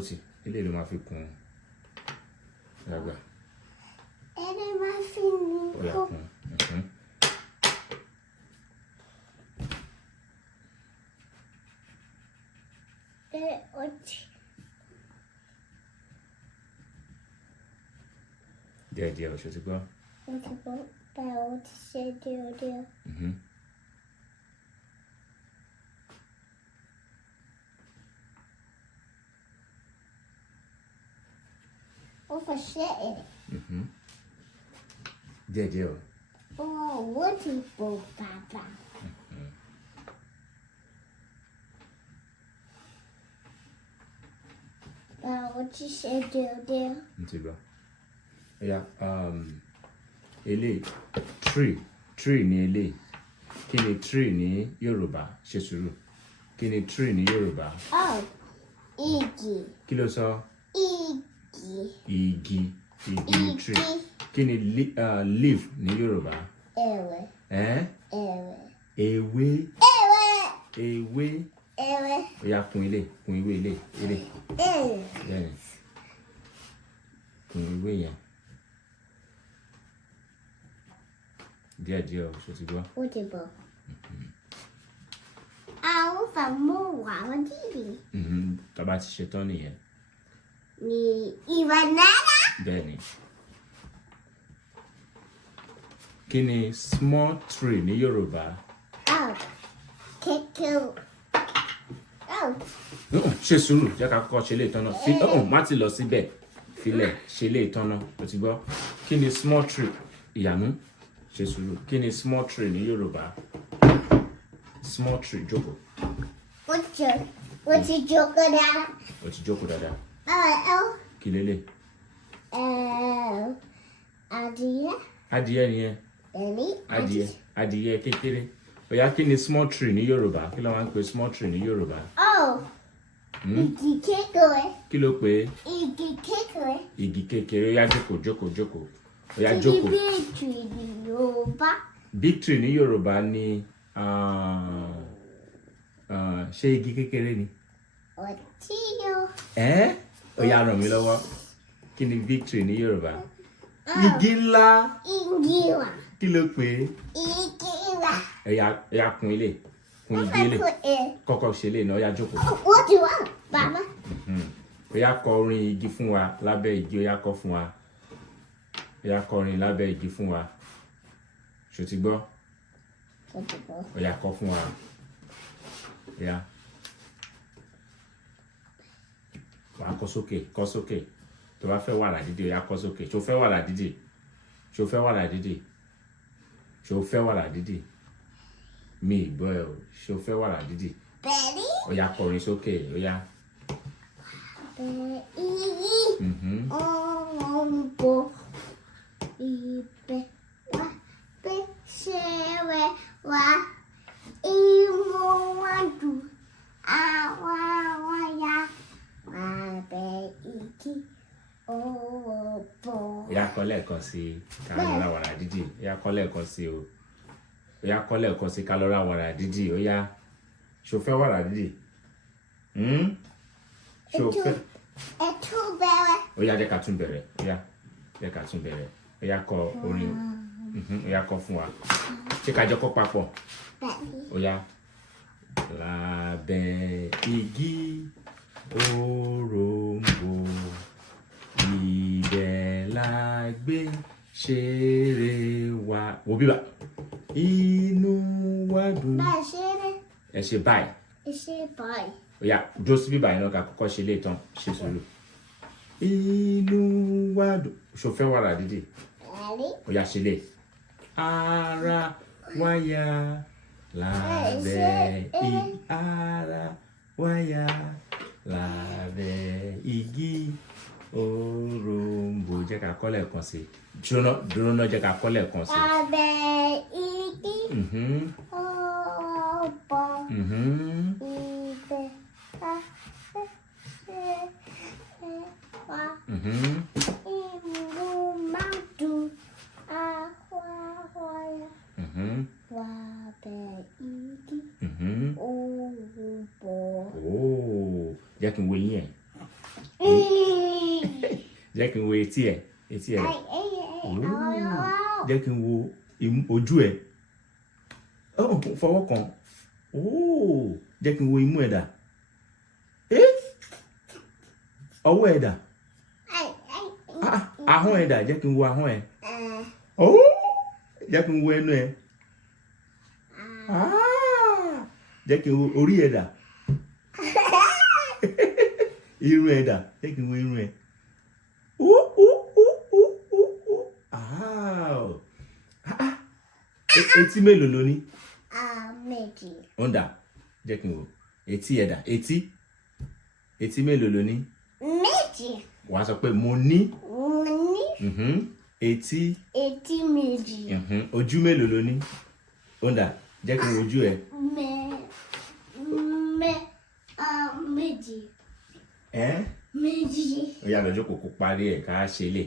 jókòó ilé ló máa fi kún dàgbà. Ẹni máa fi ní Ó yá kó. kún. Díẹ̀ ṣó ti gbọ́. Ó ti bọ́ báyìí ó ti ṣe díẹ̀. Ó fẹ́ ṣe ẹ̀. Díẹ̀ o. Ó ti bọ̀ bàbá. Báyìí ó ti ṣe díẹ̀. Ó ti gbọ́. Ó yá eléyìí tree ní eléyìí. Kí ni tree ní Yorùbá? Ṣe sùúrù. Kí ni tree ní Yorùbá? Igi. Kí ló sọ? Igi ní tree. Kí ni leaf ní Yorùbá? Ewé. Ewé. Ó yá kun ìwé ilé. Bẹ́ẹ̀ni. Kun ìwé yẹn. Díẹ̀ o, ṣó ti gbọ́. Ó ti bọ̀. Àwọn fàmú wà wọ́n dìbì. Tá bá ti ṣe tán nìyẹn. Ní ìwà náírà. Bẹ́ẹ̀ni. Kí ni small tree ní Yorùbá? Kékeré. Ṣe sùúrù, jẹ́ ká kọ́kọ́ ṣe lè tọ́nà. Má ti lọ síbẹ̀. Filẹ̀ ṣe lè tọ́nà. Ó ti gbọ́. Kí ni small tree? Iyanu. Ṣe sùúrù. Kí ni small tree ní Yorùbá? Small tree, jókòó. Ó ti jókòó dáadáa. Ó ti jókòó dáadáa. Báwo Kí lélẹ̀? adìyẹ. Adìyẹ nìyẹn. Bẹ́ẹ̀ni. Adìyẹ kékeré. Ó yá, kí ni small tree ní Yorùbá? Kí ló máa ń pè small tree ní Yorùbá? Igi kékeré. Kí ló pè? Igi kékeré. Igi kékeré. Ó yá, jókòó. Ó yá, jókòó. Big tree ní Yorùbá. Big tree ní Yorùbá ni ṣé igi kékeré ni? Ọtí o. Ó yá, ràn mí lọ́wọ́. Kí ni big tree ní Yorùbá? Igi ńlá. Igi wà. Kí ló pè? Igi wà. Ó yá, kun igi ilé. Kọ́kọ́ ṣe lè náà, ó yá, jókòó. Ó ti wà, bàbá. Ó yá, kọ orin igi fún wa lábẹ́ igi. Ó yá, kọ fún wa. Ó yá, kọ orin lábẹ́ igi fún wa. Ṣó ti gbọ́? Ó yá, kọ fún wa. Ó yá. Wàá kọ sókè. Tó bá fẹ́ wàrà dídì, ó yá, kọ sókè. Ṣó fẹ́ wàrà dídì? Mi gbọ́ ẹ o. Ṣó fẹ́ wàrà dídì? Bẹ́ẹ̀ni. Ó yá, kọ orin sókè. Ó yá. Ọ̀rọ̀ ibẹ̀ wá pé ṣe wẹ̀ wá ìmú wọn dùn àwọn ya wà bẹ igi owó bọ̀. Ó yá, kọ lẹ́ẹ̀kan sí ká lọ ra wàrà dídì. Ó yá, kọ lẹ́ẹ̀kan sí o. Ó yá, kọ lẹ́ẹ̀kan sí ká lọ ra wàrà dídì. Ó yá. Ṣó fẹ́ wàrà dídì? Ṣó fẹ́? Ẹ̀tú bẹ̀rẹ̀. Ó yá, jẹ́ ká tún bẹ̀rẹ̀. Ó yá, jẹ́ ká tún bẹ̀rẹ̀. Ó yá, kọ orin. Ó yá, kọ fún wa. Ṣé ká jọ kọ papọ̀? Bẹ́ẹ̀ni. Ó yá. Lábẹ́ igi òrombó, ibẹ̀ la gbé ṣeré wa. Wo bíbá. Inú wa dùn. Báyìí ṣeré. Ẹ ṣe báyìí. Ẹ ṣe báyìí. Ó yá, dúró sí bíbá yẹn náà ká kọ́kọ́ ṣe lè tán. Ṣe sùúrù. Inú wa dùn. Ṣó fẹ́ wàrà dídì? Bẹ́ẹ̀ni. Ó yá, ṣe lè. Ara wa yá lábẹ́ igi. Ara wa yá lábẹ́ igi òrombó. Jẹ́ ká kọ́ lẹ́ẹ̀kan sí. Dúró náà, jẹ́ ká kọ́ lẹ́ẹ̀kan sí. Lábẹ́ igi ọ̀bọ ibẹ̀ ká ṣe wá ìlú máa dùn àwáwáyà lábẹ́ igi ọ̀bọ. Jẹ́ kí n wo yín ẹ̀. Jẹ́ kí n wo etí ẹ̀. Etí ẹ̀. Ow. Jẹ́ kí n wo ojú ẹ̀. Fọwọ́ kan. Jẹ́ kí n wo imú ẹ̀ dà. Ọwọ́ ẹ̀ dà. Ahọ́n ẹ̀ dà. Jẹ́ kí n wo ahọ́n ẹ̀. Jẹ́ kí n wo ẹnu ẹ̀. Jẹ́ kí n wo orí ẹ̀ dà. Irun ẹ̀ dà. Jẹ́ kí n wo irun ẹ̀. Etí mélòó ló ní? Méjì. Ó ń dà. Jẹ́ kí n wo. Etí ẹ̀ dà. Etí mélòó ló ní? Méjì. Wàá sọ pé mo ní. Mo ní. Etí. Etí méjì. Ojú mélòó ló ní? Ó ń dà. Jẹ́ kí n wo ojú ẹ̀. Méjì. Méjì. Méjì. Ó yá lọ jókòó kó parí ẹ̀ ká ṣe lè.